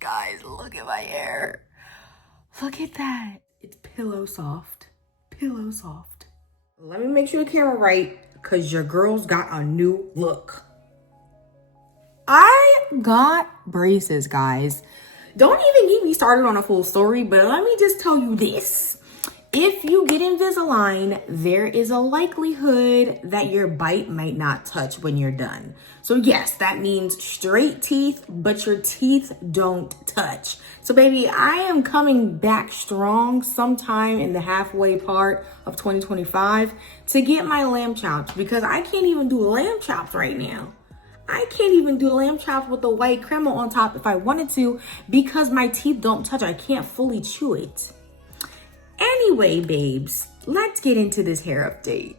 Guys, look at my hair. Look at that. It's pillow soft. Pillow soft. Let me make sure the camera right, because your girl's got a new look. I got braces, guys. Don't even get me started on a full story, but let me just tell you this. If you get Invisalign, there is a likelihood that your bite might not touch when you're done. So yes, that means straight teeth, but your teeth don't touch. So baby, I am coming back strong sometime in the halfway part of 2025 to get my lamb chops, because I can't even do lamb chops right now. I can't even do lamb chops with the white crema on top if I wanted to, because my teeth don't touch. I can't fully chew it. Anyway, babes, let's get into this hair update.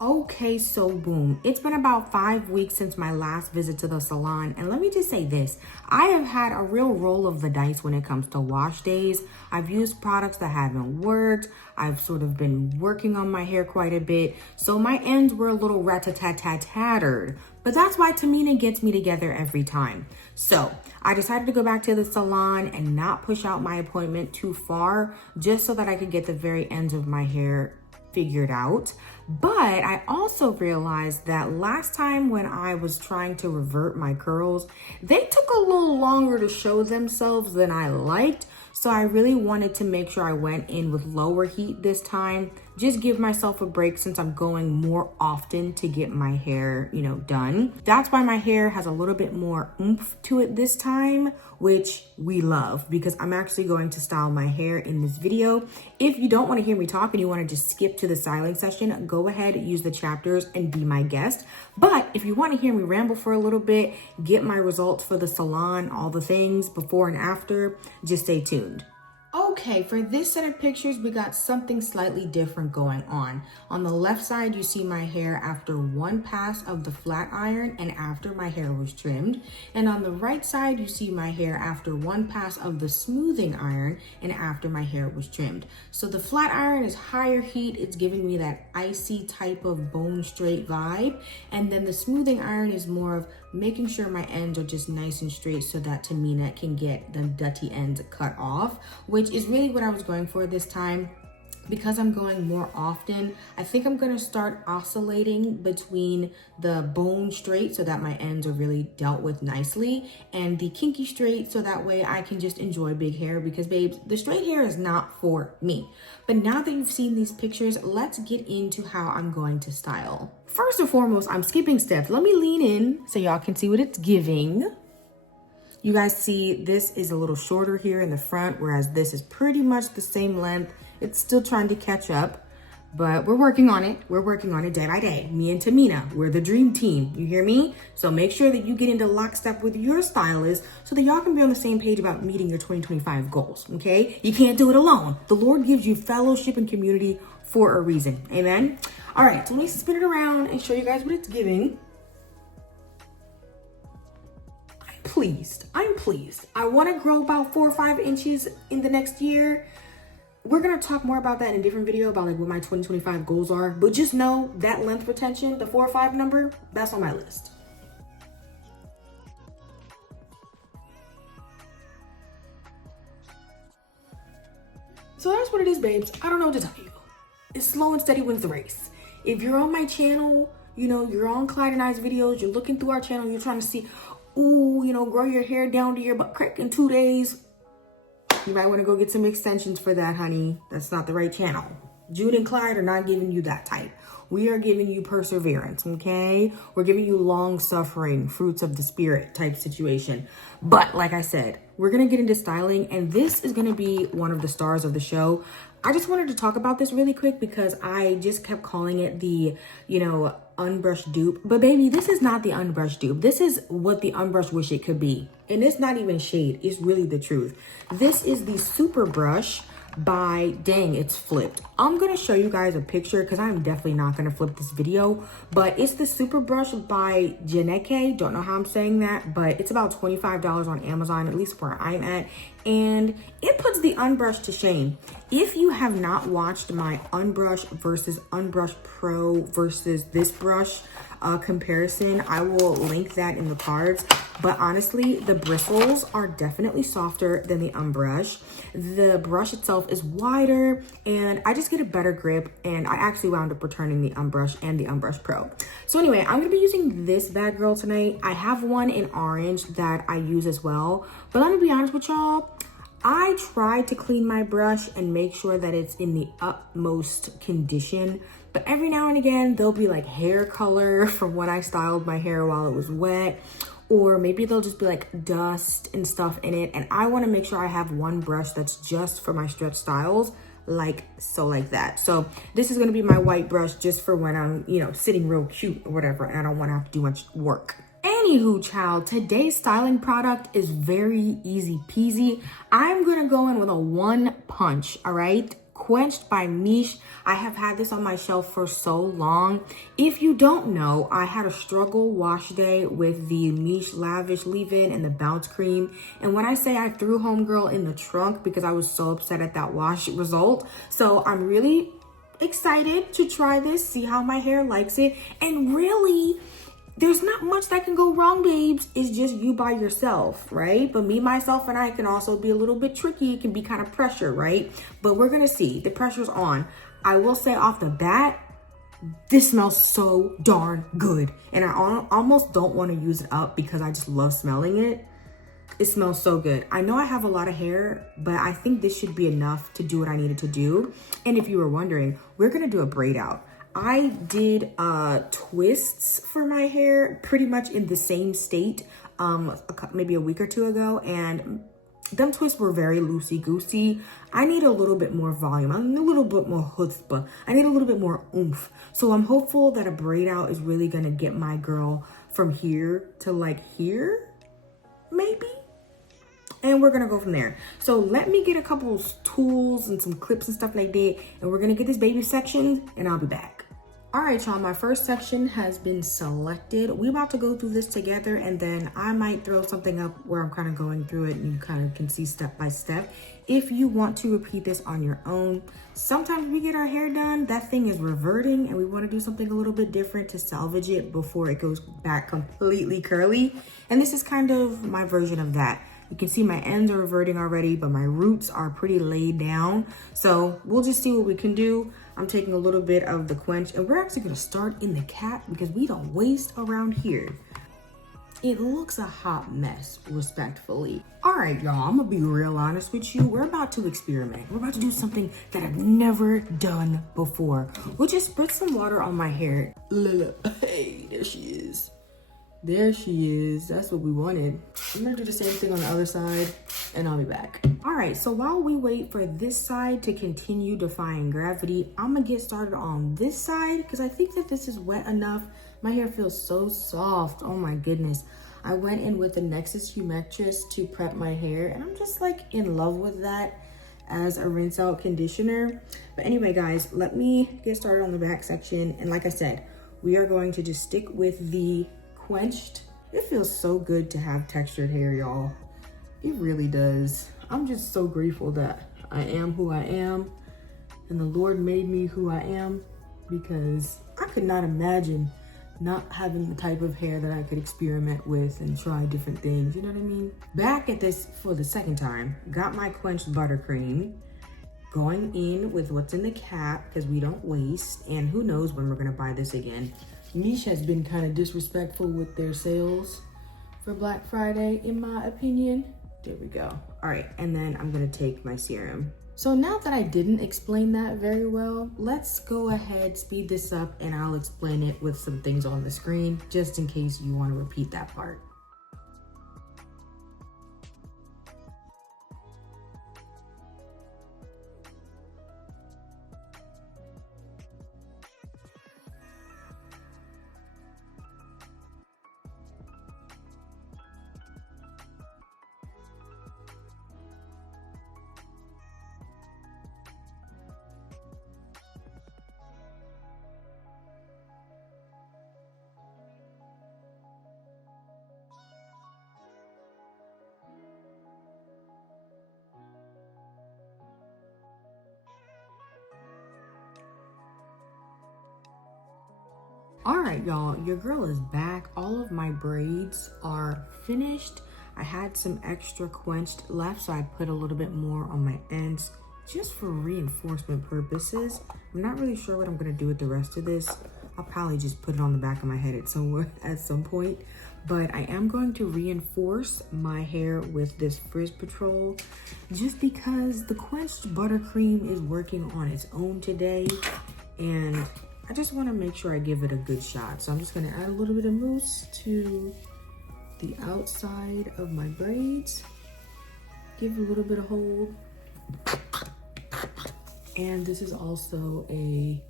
Okay, so boom. It's been about 5 weeks since my last visit to the salon. And let me just say this. I have had a real roll of the dice when it comes to wash days. I've used products that haven't worked. I've sort of been working on my hair quite a bit. So my ends were a little rat-a-tat-tat-tattered. But that's why Tamina gets me together every time. So I decided to go back to the salon and not push out my appointment too far, just so that I could get the very ends of my hair figured out. But I also realized that last time when I was trying to revert my curls, they took a little longer to show themselves than I liked. So I really wanted to make sure I went in with lower heat this time. Just give myself a break since I'm going more often to get my hair, done. That's why my hair has a little bit more oomph to it this time, which we love, because I'm actually going to style my hair in this video. If you don't want to hear me talk and you want to just skip to the styling session, go ahead, use the chapters and be my guest. But if you want to hear me ramble for a little bit, get my results for the salon, all the things before and after, just stay tuned. Okay, for this set of pictures, we got something slightly different going on. On the left side, you see my hair after one pass of the flat iron and after my hair was trimmed. And on the right side, you see my hair after one pass of the smoothing iron and after my hair was trimmed. So the flat iron is higher heat. It's giving me that icy type of bone straight vibe. And then the smoothing iron is more of making sure my ends are just nice and straight so that Tamina can get the dutty ends cut off, which is really what I was going for this time. Because I'm going more often, I think I'm going to start oscillating between the bone straight so that my ends are really dealt with nicely, and the kinky straight so that way I can just enjoy big hair, because babes, the straight hair is not for me. But now that you've seen these pictures, let's get into how I'm going to style. First and foremost, I'm skipping steps. Let me lean in so y'all can see what it's giving. You guys see this is a little shorter here in the front, whereas this is pretty much the same length. It's still trying to catch up, but we're working on it. We're working on it day by day. Me and Tamina, we're the dream team. You hear me? So make sure that you get into lockstep with your stylist so that y'all can be on the same page about meeting your 2025 goals, okay? You can't do it alone. The Lord gives you fellowship and community for a reason, amen? All right, so let me spin it around and show you guys what it's giving. I'm pleased. I want to grow about 4 or 5 inches in the next year. We're going to talk more about that in a different video about what my 2025 goals are. But just know that length retention, the 4 or 5 number, that's on my list. So that's what it is, babes. I don't know what to tell you. It's slow and steady wins the race. If you're on my channel, you're on Clyde and I's videos, you're looking through our channel, you're trying to see, grow your hair down to your butt crack in 2 days. You might want to go get some extensions for that, honey. That's not the right channel. Jude and Clyde are not giving you that type. We are giving you perseverance, okay? We're giving you long-suffering, fruits of the spirit type situation. But like I said, we're going to get into styling, and this is going to be one of the stars of the show. I just wanted to talk about this really quick because I just kept calling it the, unbrushed dupe. But baby, this is not the unbrushed dupe. This is what the unbrushed wish it could be. And it's not even shade. It's really the truth. This is the Super Brush by, dang, it's flipped. I'm going to show you guys a picture because I'm definitely not going to flip this video. But it's the Super Brush by Janeke. Don't know how I'm saying that, but it's about $25 on Amazon, at least where I'm at. And it puts the unbrush to shame. If you have not watched my Unbrush versus Unbrush Pro versus this brush comparison, I will link that in the cards. But honestly, the bristles are definitely softer than the Unbrush. The brush itself is wider and I just get a better grip, and I actually wound up returning the Unbrush and the Unbrush Pro. So anyway, I'm gonna be using this bad girl tonight. I have one in orange that I use as well, but let me be honest with y'all, I try to clean my brush and make sure that it's in the utmost condition, but every now and again, there'll be like hair color from when I styled my hair while it was wet, or maybe there'll just be like dust and stuff in it, and I wanna make sure I have one brush that's just for my stretch styles, like so, like that. So this is gonna be my white brush just for when I'm, you know, sitting real cute or whatever, and I don't wanna have to do much work. Anywho, child, today's styling product is very easy peasy. I'm gonna go in with a one punch, all right? Quenched by Miche. I have had this on my shelf for so long. If you don't know, I had a struggle wash day with the Miche Lavish Leave-In and the Bounce Cream. And when I say I threw homegirl in the trunk because I was so upset at that wash result. So I'm really excited to try this, see how my hair likes it. And really, there's not much that can go wrong, babes. It's just you by yourself, right? But me, myself, and I can also be a little bit tricky. It can be kind of pressure, right? But we're gonna see. The pressure's on. I will say off the bat, this smells so darn good. And I almost don't want to use it up because I just love smelling it. It smells so good. I know I have a lot of hair, but I think this should be enough to do what I needed to do. And if you were wondering, we're gonna do a braid out. I did twists for my hair pretty much in the same state maybe a week or two ago, and them twists were very loosey-goosey. I need a little bit more volume. I need a little bit more chutzpah. I need a little bit more oomph. So I'm hopeful that a braid out is really gonna get my girl from here to like here, maybe? And we're gonna go from there. So let me get a couple of tools and some clips and stuff like that, and we're gonna get this baby sectioned, and I'll be back. All right, y'all, my first section has been selected. We about to go through this together, and then I might throw something up where I'm kind of going through it and you kind of can see step by step. If you want to repeat this on your own, sometimes we get our hair done, that thing is reverting, and we want to do something a little bit different to salvage it before it goes back completely curly. And this is kind of my version of that. You can see my ends are reverting already, but my roots are pretty laid down. So we'll just see what we can do. I'm taking a little bit of the quench, and we're actually gonna start in the cap because we don't waste around here. It looks a hot mess, respectfully. All right, y'all, I'm gonna be real honest with you. We're about to experiment. We're about to do something that I've never done before. We'll just spritz some water on my hair. Hey, there she is. There she is. That's what we wanted. I'm gonna do the same thing on the other side, and I'll be back. All right, so while we wait for this side to continue defying gravity, I'm gonna get started on this side because I think that this is wet enough. My hair feels so soft. Oh my goodness. I went in with the Nexus Humectress to prep my hair, and I'm just like in love with that as a rinse out conditioner. But anyway, guys, let me get started on the back section. And like I said, we are going to just stick with the quenched. It feels so good to have textured hair, y'all. It really does. I'm just so grateful that I am who I am and the Lord made me who I am, because I could not imagine not having the type of hair that I could experiment with and try different things, you know what I mean? Back at this for the second time, got my quenched buttercream, going in with what's in the cap because we don't waste, and who knows when we're gonna buy this again. Miche has been kind of disrespectful with their sales for Black Friday, in my opinion. There we go. All right, and then I'm gonna take my serum. So now that I didn't explain that very well, let's go ahead, speed this up, and I'll explain it with some things on the screen, just in case you wanna repeat that part. All right, y'all, your girl is back. All of my braids are finished. I had some extra quenched left, so I put a little bit more on my ends just for reinforcement purposes. I'm not really sure what I'm gonna do with the rest of this. I'll probably just put it on the back of my head at some point. But I am going to reinforce my hair with this Frizz Patrol just because the Quenched Buttercream is working on its own today. And I just want to make sure I give it a good shot. So I'm just going to add a little bit of mousse to the outside of my braids. Give it a little bit of hold. And this is also a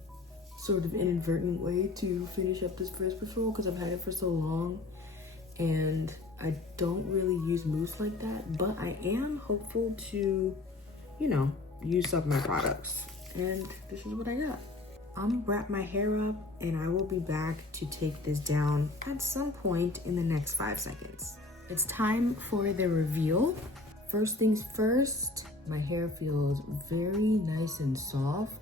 sort of inadvertent way to finish up this Frizz Patrol because I've had it for so long. And I don't really use mousse like that, but I am hopeful to, you know, use up my products. And this is what I got. I'm gonna wrap my hair up and I will be back to take this down at some point in the next 5 seconds. It's time for the reveal. First things first, my hair feels very nice and soft.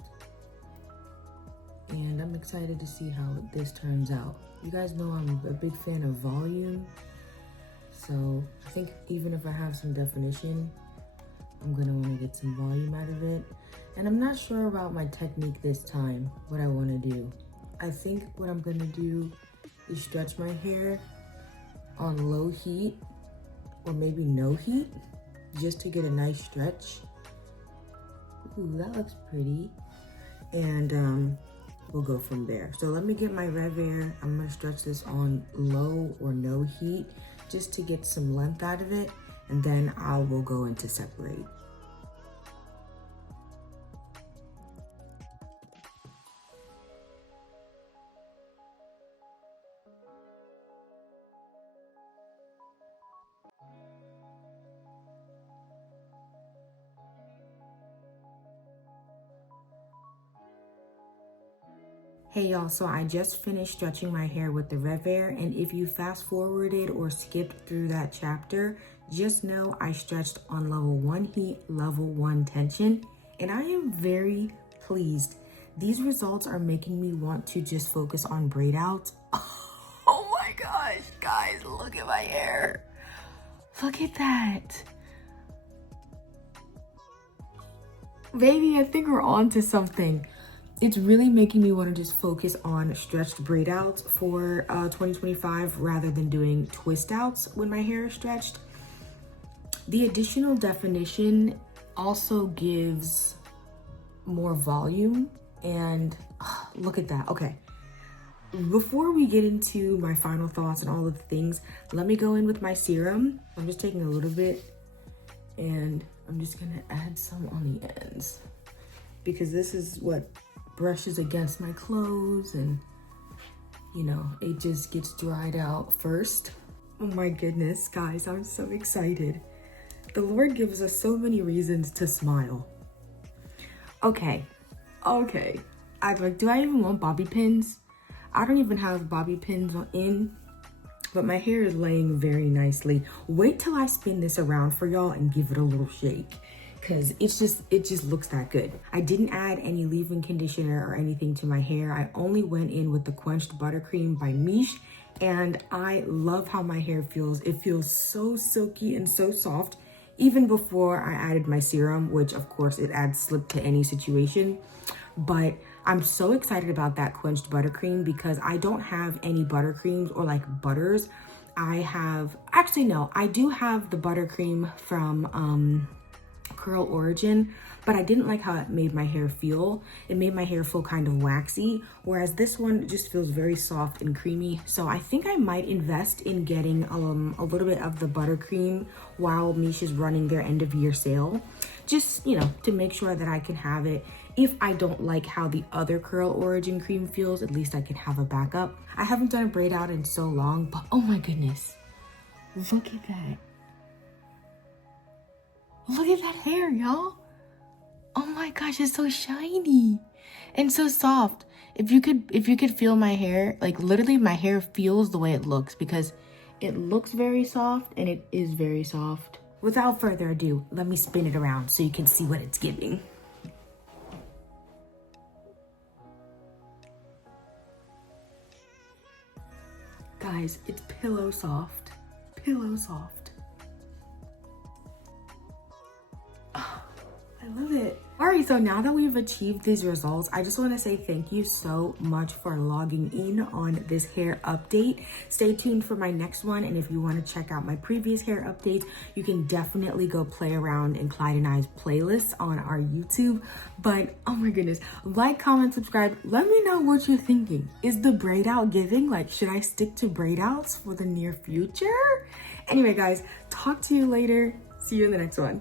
And I'm excited to see how this turns out. You guys know I'm a big fan of volume. So I think even if I have some definition, I'm gonna wanna get some volume out of it. And I'm not sure about my technique this time, what I wanna do. I think what I'm gonna do is stretch my hair on low heat or maybe no heat, just to get a nice stretch. Ooh, that looks pretty. And we'll go from there. So let me get my Revair. I'm gonna stretch this on low or no heat just to get some length out of it. And then I will go into separate. Hey y'all, so I just finished stretching my hair with the Revair, and if you fast forwarded or skipped through that chapter, just know I stretched on level 1 heat, level 1 tension, and I am very pleased. These results are making me want to just focus on braid out. Oh my gosh, guys, look at my hair. Look at that. Baby, I think we're on to something. It's really making me want to just focus on stretched braid outs for 2025 rather than doing twist outs when my hair is stretched. The additional definition also gives more volume, and look at that. Okay, before we get into my final thoughts and all of the things, let me go in with my serum. I'm just taking a little bit and I'm just gonna add some on the ends because this is what brushes against my clothes, and you know, it just gets dried out first. Oh my goodness, guys, I'm so excited. The Lord gives us so many reasons to smile. Okay. Do I even want bobby pins? I don't even have bobby pins in, but my hair is laying very nicely. Wait till I spin this around for y'all and give it a little shake, because it just looks that good. I didn't add any leave-in conditioner or anything to my hair. I only went in with the Quenched Buttercream by Miche, and I love how my hair feels. It feels so silky and so soft, even before I added my serum, which of course it adds slip to any situation. But I'm so excited about that Quenched Buttercream because I don't have any buttercreams or like butters. I do have the buttercream from Curl Origin, but I didn't like how it made my hair feel. It made my hair feel kind of waxy, whereas this one just feels very soft and creamy. So I think I might invest in getting a little bit of the buttercream while Miche is running their end of year sale, just, you know, to make sure that I can have it. If I don't like how the other Curl Origin cream feels, at least I can have a backup. I haven't done a braid out in so long, but oh my goodness, look at that. Look at that hair, y'all. Oh my gosh, it's so shiny and so soft. If you could feel my hair, like literally my hair feels the way it looks because it looks very soft and it is very soft. Without further ado, let me spin it around so you can see what it's giving. guys, it's pillow soft. Pillow soft. Oh, I love it. All right, so now that we've achieved these results, I just want to say thank you so much for logging in on this hair update. Stay tuned for my next one, and if you want to check out my previous hair updates, you can definitely go play around in Clyde and I's playlist on our YouTube. But oh my goodness, like, comment, subscribe. Let me know what you're thinking. Is the braid out giving? Like, should I stick to braid outs for the near future? Anyway, guys, talk to you later. See you in the next one.